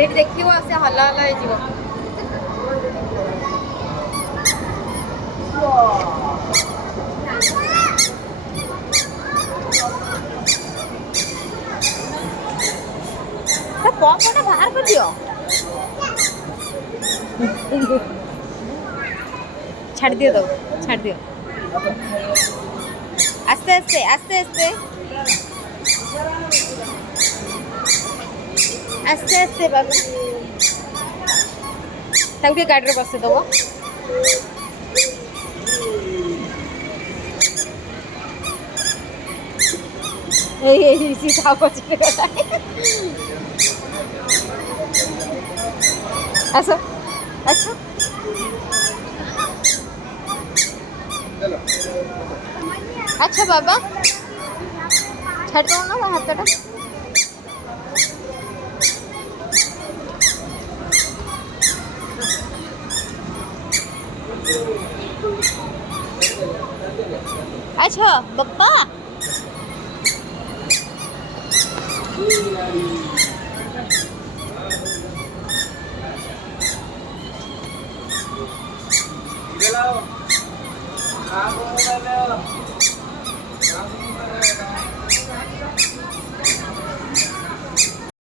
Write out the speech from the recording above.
ସେଠି ଦେଖିବ ସେ ହଲା ହଲା ହେଇଯିବ। ପମ୍ପଟା ବାହାର କରିଦିଅ। ଛାଡ଼ିଦିଅ ତାକୁ, ଛାଡ଼ିଦିଅ। ଆସ୍ତେ ଆସ୍ତେ ଆସ୍ତେ ଆସ୍ତେ ଆସ୍ତେ ଆସ୍ତେ ବାବୁ, ତାକୁ ଟିକେ ଗାଡ଼ିରେ ବସେଇଦବ। ଏଇ ସିଧା ପଛରେ ଗଲାଣି। ଆସ ଆସ। ଆଚ୍ଛା ବାବା, ଛାଡ଼ି ଦଉନ ତା ହାତଟା। আচ্ছা বাবা।